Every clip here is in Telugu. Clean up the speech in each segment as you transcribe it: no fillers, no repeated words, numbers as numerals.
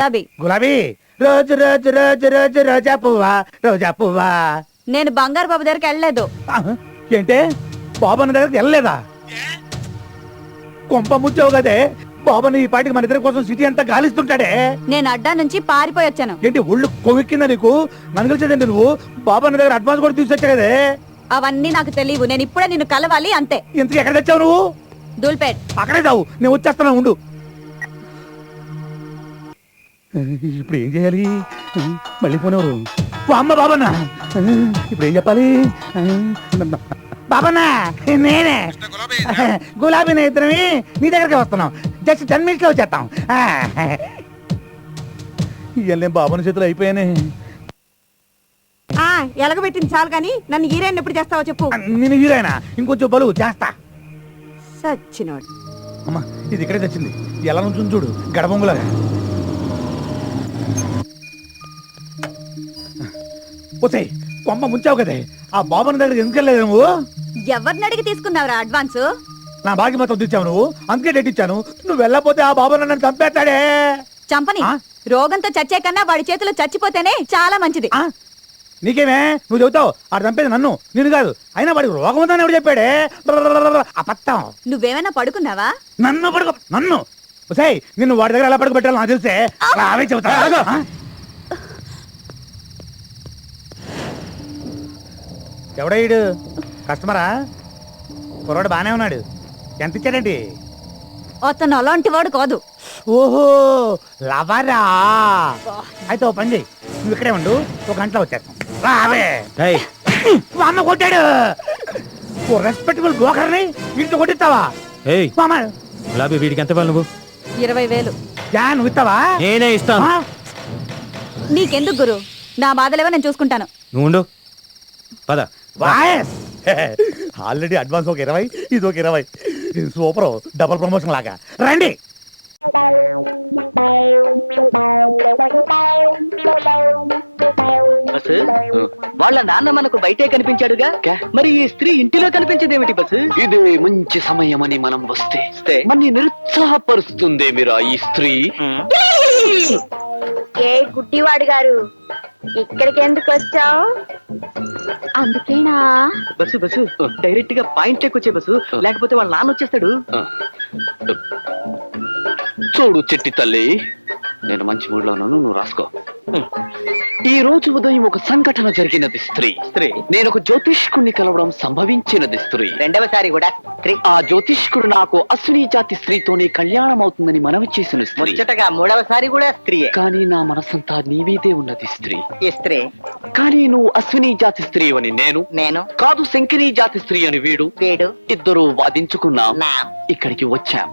గులాబీ రోజు రోజు రోజు రోజు రోజా పువ్వా రోజా పువ్వా. నేను బంగారు బాబు దగ్గరికి వెళ్ళలేదు. ఏంటే బాబన్న దగ్గరికి వెళ్ళలేదా? కొంప ముచ్చావు కదే. బాబన్న ఈ పాటికి మన ఇద్దరి కోసం సిటీ అంతా గాలిస్తుంటాడే. నేను అడ్డా నుంచి పారిపోయి వచ్చాను. ఏంటి ఒళ్ళు కొవ్వెక్కిందా నీకు? నన్ను కలిసేదండి నువ్వు. బాబన్న దగ్గర అడ్వాన్స్ కూడా తీసుకొచ్చా కదే. అవన్నీ నాకు తెలియవు. నేను ఇప్పుడే నిన్ను కలవాలి అంతే. ఇంతకు ఎక్కడ తెచ్చావు నువ్వు? దూల్పేట్. అక్కడే చావు, నేను వచ్చేస్తాను ఉండు. ఇప్పుడు ఏం చేయాలి? మళ్ళీ పోనేవారు. అమ్మ బాబన్న, ఇప్పుడు ఏం చెప్పాలి? బాబన్న నేనే గులాబీ ఇద్దరమి నీ దగ్గరికి వస్తున్నాం. జస్ట్ 10 minutes లో వచ్చేస్తాం. ఇవన్నీ బాబన్న చేతులు అయిపోయానే. ఎలగబెట్టింది చాలు కానీ నన్ను హీరోయిన్ ఎప్పుడు చేస్తావో చెప్పు. నేను హీరోయినా? ఇంకొంచెం బలువు చేస్తా. సచ్చినోడు. అమ్మా ఇది ఇక్కడే తెచ్చింది. ఎలా నుంచి చూడు గడబొంగులాగా. పోతే కొమ్మ ముంచావు కదే. ఆ బాబన్న దగ్గర ఎందుకు వెళ్ళలేదు నువ్వు? ఎవరిని అడిగి తీసుకున్నావురా అడ్వాన్స్? నా బాగి మొత్తం తెచ్చావు నువ్వు, అందుకే డేట్ ఇచ్చాను. నువ్వు వెళ్ళపోతే ఆ బాబన్న నన్ను చంపేస్తాడే. చంపని. రోగంతో చచ్చే కన్నా వాడి చేతిలో చచ్చిపోతేనే చాలా మంచిది. నీకేమే నువ్వు చెబుతావు? ఆడు చంపేది నన్ను, నేను కాదు. అయినా వాడికి రోగం ఉందని ఎవడు చెప్పాడే? అబద్ధం. నువ్వేమైనా పడుకున్నావా? నన్ను పడుకో. నన్ను నిన్ను వాడి దగ్గర ఎలా పడుకోబెట్టాలో నాకు తెలిసే. అవే చెబుతా. ఎవడయ్యాడు? కస్టమరా? కుర్రాడు బానే ఉన్నాడు. ఎంత ఇచ్చాడండి? అతను అలాంటి వాడు కాదు. ఓహో లవరా. అయితే ఓ పని చేయి, నువ్వు ఇక్కడే ఉండు, 1 గంటలో వచ్చేస్తాం. రావే. అమ్మ కొట్టాడు. ఓ రెస్పెక్టబుల్ బ్రోకర్ని ఇంట్లో కొట్టిస్తావా? గులాబీ వీడికి ఎంత నువ్వు? 20,000. నువ్వు ఇస్తావా? నేనే ఇస్తాను. నీకెందుకు గురు? నా బాధలేవో నేను చూసుకుంటాను. నువ్వు ఉండు. పద. ఆల్రెడీ అడ్వాన్స్ ఒక 20, ఇది ఒక 20. సూపర్, డబుల్ ప్రమోషన్ లాగా. రండి. వాళ్ళ నాన్న మనకు బయటే కనిపించాడుగా, మరి ఈ స్త్రీ ఇంటిలో కనిపించేదేమిటి బస్సు? ఇదే మంచి సమయం అని మనం వస్తే మన్ని నిరుత్సాహపరుస్తుంది మీరా ఈ స్త్రీ. ఏ గుడ్డివాడు గారు, ఇక్కడికి ఎందుకు వచ్చావు? అందుకేనా? బస్సు డైరెక్ట్ గా పాయింట్ వచ్చే బస్సు, లేకపోతే వాళ్ళ నాన్న వచ్చేస్తాడు. చూడు చిట్టి తల్లి, నేను మంచి మూడ్లో ఉన్నాను, నువ్వు రాసుకో. ఈ రోజు ఉదయం ఒక సంఘటన జరిగినది స్త్రీ. నేను ఒక జ్యోతిష్కుడిని కలవడం సంభవించినది స్త్రీ. రెండవసారి కూడా స్త్రీ. ఆ జ్యోతిష్కుడు నాకు అశ్విని జాతి స్త్రీతోనే కళ్యాణం అవుతుందని మనవి చేసిన స్త్రీ. ముచ్చటగా మూడవసారి కూడా స్త్రీయే. కానీ నా మనసంతా నీవీదే ఉన్నది స్త్రీ. ఈ స్త్రీ. కానీ నువ్వు అశ్విని జాతి స్త్రీ అని నేను కాదు, శంకిని జాతి స్త్రీ అని వీడు. ఇద్దరు వాదించుకున్నాం, ఇక్కడికి వచ్చాం.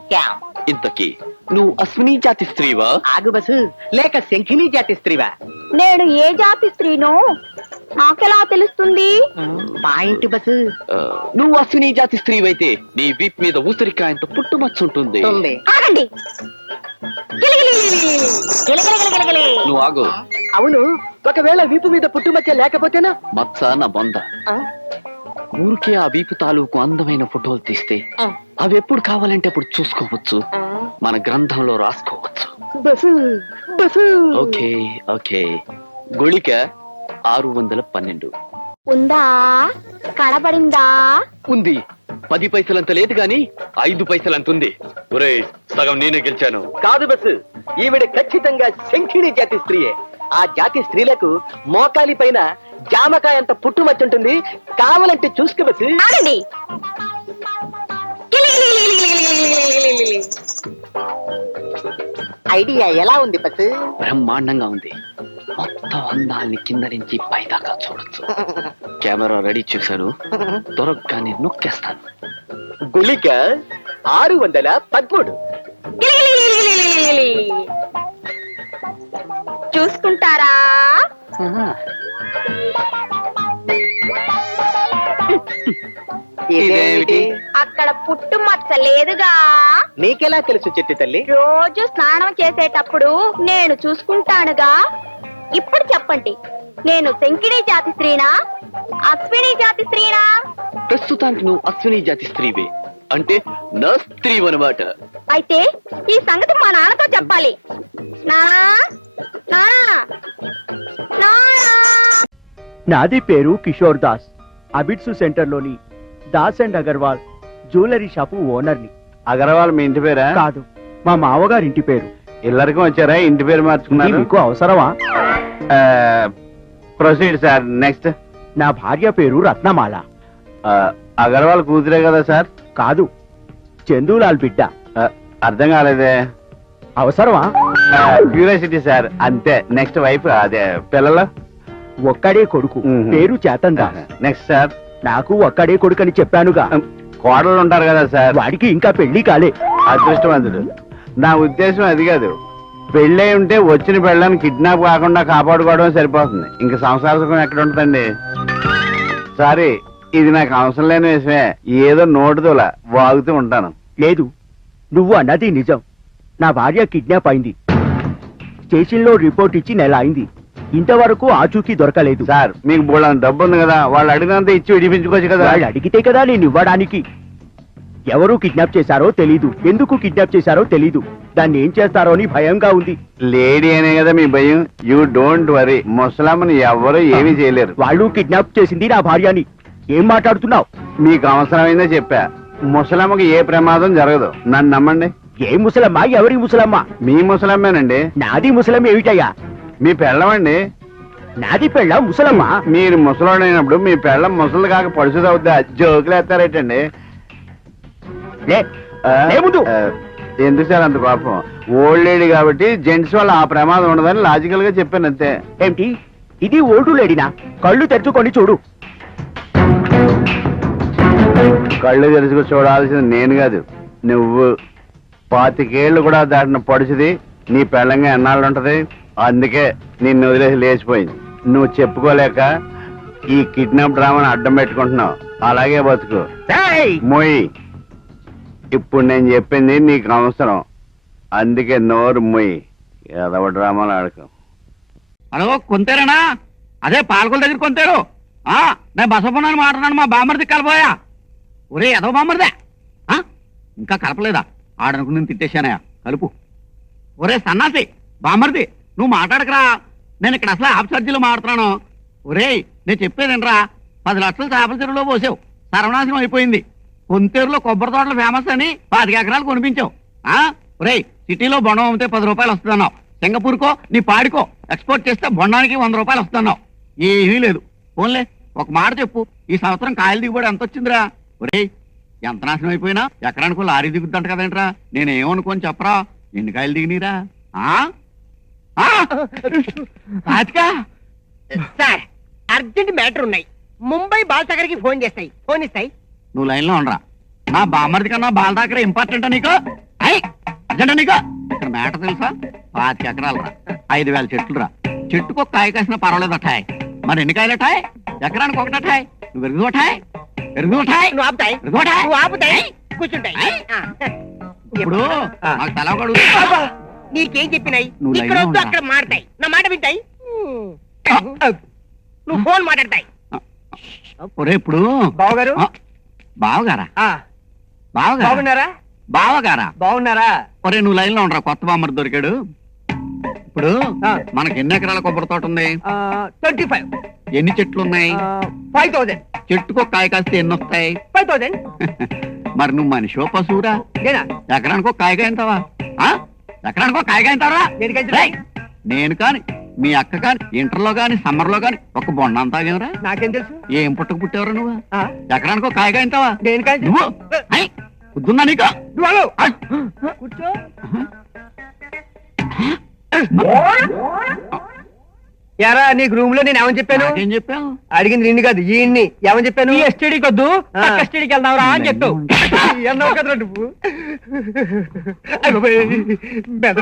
ఇంతకీ నువ్వు అశ్విని జాతి స్త్రీవా? ఆగు బస్సు, లేక శంఖిని జాతి స్త్రీవా? నేను ఏ జాతి స్త్రీనో నాకెలా తెలుస్తుంది? Point bus. నువ్వు అశ్విని జాతి స్త్రీవైతే నీ వీప్ మీద ఊసరికాయంత పుట్టుమచ్చుంటుంది. ఆగండి. నువ్వు ఆగు. అవును, ఒకవేళ వీపు మీద పుట్టుమచ్చ లేకపోతేనా? మచ్చ నా బొంద. ఊరికే ఆ వీపు తాలూకు అందమైన ఫోటోలు తీస్తే అవి ఎప్పుడు కావాలంటే అప్పుడు చూసుకోవచ్చు, మన గ్రంథంలో రాసుకోవచ్చు. Okay okay. గుళిక 612. ఉందా? కనబడిందా? ఉంది. 10 పైసలంత లేదు గాని 5 పైసలంత ఉంది. ఒరే, సగం నేనే గెలిచాను. కాదు బస్సు, ఈవిడ ఖచ్చితంగా శంఖిణి జాతి స్త్రీయే. ఆ జాతి స్త్రీలకు మోకాలి పైన జామకాయ అంత పుట్టుమచ్చుంటుంది, కావాలంటే చూసుకో బస్సు. ఐడియా ఎలా ఉంది బస్సు? బ్రహ్మాండంగా ఉంది. మొత్తం అందాల్ని కింద నుంచి పైదాకా చూడొచ్చు. కెమెరా రెడీ చేశాను, దొరకగానే నొక్కేస్తాను. గుళిక 613. చూసుకుంటారా? ఇదేమిటి? అక్కడ పుట్టు మచ్చ లేదుగా. నీకెలా తెలుసు చెట్టి తల్లి? రోజు స్నానం చేసేటప్పుడు నేను చూసుకుంటానుగా. ఇప్పుడు చెప్పండి, నేను శంకిణి జాతి స్త్రీనా, అశ్విని జాతి స్త్రీనా? ప్రస్తుతానికి నువ్వు అశ్విని జాతి స్త్రీవే, అంటే నా స్త్రీ అన్నమాట. అయితే ఈ సంగతి మా నాన్నతో చెప్పాలి. నానా, నాది పేరు కిషోర్ దాస్. అబిడ్సు సెంటర్లోని Das and Agarwal jewellery shop ఓనర్ని. అగర్వాల్ మీ ఇంటి పేరా? కాదు, మా మావగారి ఇంటి పేరు. ఇల్లరికం వచ్చారా? ఇంటి పేరు ఇది మార్చుకున్నారు? మీకు అవసరమా? Proceed sir. నెక్స్ట్. నా భార్య పేరు రత్నమాల. అగర్వాల్ కూతురే కదా సార్? కాదు, చందూలాల్ బిడ్డ. అర్థం కాలేదే. అవసరమా? క్యూరియాసిటీ సార్, అంతే. నెక్స్ట్ వైఫ్, అదే పిల్లలు? ఒక్కడే కొడుకు, మ్మ్. పేరు చేతన్ దాస్. Next sir. నాకు ఒక్కడే కొడుకని చెప్పానుగా. కోడలు ఉంటారు కదా సార్? వాడికి ఇంకా పెళ్లి కాలే. అదృష్టవంతుడు. నా ఉద్దేశం అది కాదు. పెళ్ళై ఉంటే వచ్చిన పెళ్ళని కిడ్నాప్ కాకుండా కాపాడుకోవడం సరిపోతుంది. ఇంకా సంసార సుఖం ఎక్కడ ఉంటుందండి? సారీ, ఇది నాకు అవసరం లేని విషయమే. ఏదో నోటుదోలా వాగుతూ ఉంటాను. లేదు, నువ్వు అన్నది నిజం. నా భార్య కిడ్నాప్ అయింది. స్టేషన్లో రిపోర్ట్ ఇచ్చి నెల అయింది. ఇంతవరకు ఆచూకీ దొరకలేదు. సార్, మీకు బోళ్ళంత డబ్బు ఉంది కదా, వాళ్ళు అడిగినంత ఇచ్చి విడిపించుకోవచ్చు కదా. వాళ్ళు అడిగితే కదా నేను ఇవ్వడానికి. ఎవరు కిడ్నాప్ చేశారో తెలీదు, ఎందుకు కిడ్నాప్ చేశారో తెలీదు. దాన్ని ఏం చేస్తారో అని భయంగా ఉంది. లేడీ అనే కదా మీ భయం. యూ డోంట్ వరీ, ముసలమ్మని ఎవరు ఏమీ చేయలేరు. వాళ్ళు కిడ్నాప్ చేసింది నా భార్యని. ఏం మాట్లాడుతున్నావు? మీకు అవసరమైందే చెప్పా. ముసలమ్మకి ఏ ప్రమాదం జరగదు, నన్ను నమ్మండి. ఏ ముసలమ్మ? ఎవరి ముసలమ్మ? మీ ముసలమ్మేనండి. నాది ముసలమ్మ ఏమిటయ్యా? మీ పెళ్ళమండి. నాది పెళ్ళ ముసలమ్మ. మీరు ముసలోడైనప్పుడు మీ పెళ్ళం ముసలు కాక పడుచుది అవుద్దా? జోకులు ఎత్తారేటండి? లే, లే ముందు. ఎందుకు సార్ అంత కోపం? ఓల్డ్ లేడీ కాబట్టి జెంట్స్ వల్ల ఆ ప్రమాదం ఉండదని లాజికల్ గా చెప్పాను అంతే. ఏమిటి ఇది? ఓల్డ్ లేడీనా? కళ్ళు తెరుచుకొని చూడు. కళ్ళు తెలుసుకు చూడాల్సింది నేను కాదు, నువ్వు. 25 ఏళ్ళు కూడా దాటిన పడుచుది నీ పెళ్ళంగా ఎన్నాళ్ళు ఉంటది? అందుకే నిన్ను వదిలేసి లేచిపోయింది. నువ్వు చెప్పుకోలేక ఈ కిడ్నాప్ డ్రామాని అడ్డం పెట్టుకుంటున్నావు. అలాగే బతుకు. మొయ్. ఇప్పుడు నేను చెప్పింది నీకు అవసరం, అందుకే నోరు మొయ్. ఏదవ డ్రామాలు ఆడకు. హలో, కొంతేరేనా? అదే పాలకొల దగ్గర కొంతేరు. నేను బసపన్నాను మాట్లాడాను, మా బామ్మర్ది కలపోయా. ఒరే ఎదవ బామ్మర్దే, ఇంకా కలపలేదా? ఆడనుకు నేను తిట్టేశానయా, కలుపు. ఒరే సన్నాసి బామ్మర్ది, నువ్వు మాట్లాడకరా. నేను ఇక్కడ అసలు ఆఫ్ ఛార్జీలో మాట్లాడుతున్నాను. ఒరే నేను చెప్పేదేంట్రా, 10 లక్షలు చేపల చెరువులో పోసావు, సర్వనాశనం అయిపోయింది. కొంతేరులో కొబ్బరి తోటలు ఫేమస్ అని 25 ఎకరాలు కొనిపించావు. ఒరే సిటీలో బొండం అమ్మితే 10 రూపాయలు వస్తున్నావు. సింగపూర్కో నీ పాడికో ఎక్స్పోర్ట్ చేస్తే బొండానికి 100 రూపాయలు వస్తున్నావు. ఏమీ లేదు. పోన్లే, ఒక మాట చెప్పు, ఈ సంవత్సరం కాయలు దిగుబడి ఎంత వచ్చిందిరా? ఒరే ఎంత నాశనం అయిపోయినా ఎకరానికో లారీ దిగుద్దంట కదేంట్రా? నేనేమనుకోని చెప్పరా, ఎన్ని కాయలు దిగినీరా? సార్, అర్జెంట్ మ్యాటర్ ఉన్నాయి. ముంబై బాల్సాగర్ కి ఫోన్ చేస్తాయి. ఫోన్ ఇస్తాయి. నువ్వు లైన్ లో ఉండరా. నా బామ్మర్ది కన్నా బాల్ దాకరే ఇంపార్టెంటా నీకు? అర్జెంటా నీకు? ఇక్కడ మ్యాటర్ తెలుసా? 25 ఎకరాలు రా, 5000 చెట్లు రా. చెట్టుకు ఒక కాయ కాసినా పర్వాలేదు అఠాయ్. మరి ఎన్ని కాయలు అఠాయ్? ఎకరానికి ఒకటి అఠాయ్. నువ్వు ఎరుగుదు అఠాయ్, ఎరుగుదు అఠాయ్, నువ్వు ఆపుతాయి, ఎరుగుదు అఠాయ్. నువ్వు ఆపుతాయి, కూర్చుంటాయి. ఇప్పుడు నాకు తలవగడు. నీకేం చెప్పినాయి? నువ్వు ఇక్కడ లైన్లో వద్దు, ఉండరా. అక్కడ మాడతాయి. నా మాట వింటాయి. నువ్వు ఫోన్ మాట్లాడతాయి. ఒరే ఇప్పుడు బావగారు, బావగారా? ఆ, బావగారా? బాగున్నారా? బావగారా? బాగున్నారా? ఒరే నువ్వు లైన్ లో ఉండరా, కొత్త బామ్మర్ది దొరికాడు. ఇప్పుడు ఆ. మనకి ఎన్ని ఎకరాల కొబ్బరి తోట ఉంది? 25. ఎన్ని చెట్లు ఉన్నాయి? 5000. చెట్టుకు ఒక కాయ కాస్తే ఎన్ని వస్తాయి? 5000. మరి నువ్వు మనిషో పశువురా? నేనా? ఎకరానికి ఒక కాయగా ఎంతావా? ఎకరానికి ఒక కాయగా ఎంతావా? దేనికైతే? నేను కాని మీ అక్క కాని ఇంటర్లో గాని సమ్మర్ లో గాని ఒక బొండ అంతాగేవరా? నాకేం తెలుసు? ఏం పుట్టకు పుట్టేవరా నువ్వు? ఆ, ఎకరానికి ఒక కాయగా ఎంతావా? దేనికైతే? నువ్వు వద్దున్నా నీకు? నువ్వు ఆగు. కూర్చో. యారా, నీకు రూమ్ లో నేను ఏమని చెప్పాను? ఏం చెప్పావు? అడిగింది నిన్ను కాదు, ఈయన్ని. ఏమని చెప్పాను? ఎస్టీడీకి వద్దు, కస్టడీకి వెళ్దాంరా అని చెప్పావు. అన్నావు కదరా నువ్వు. బాబు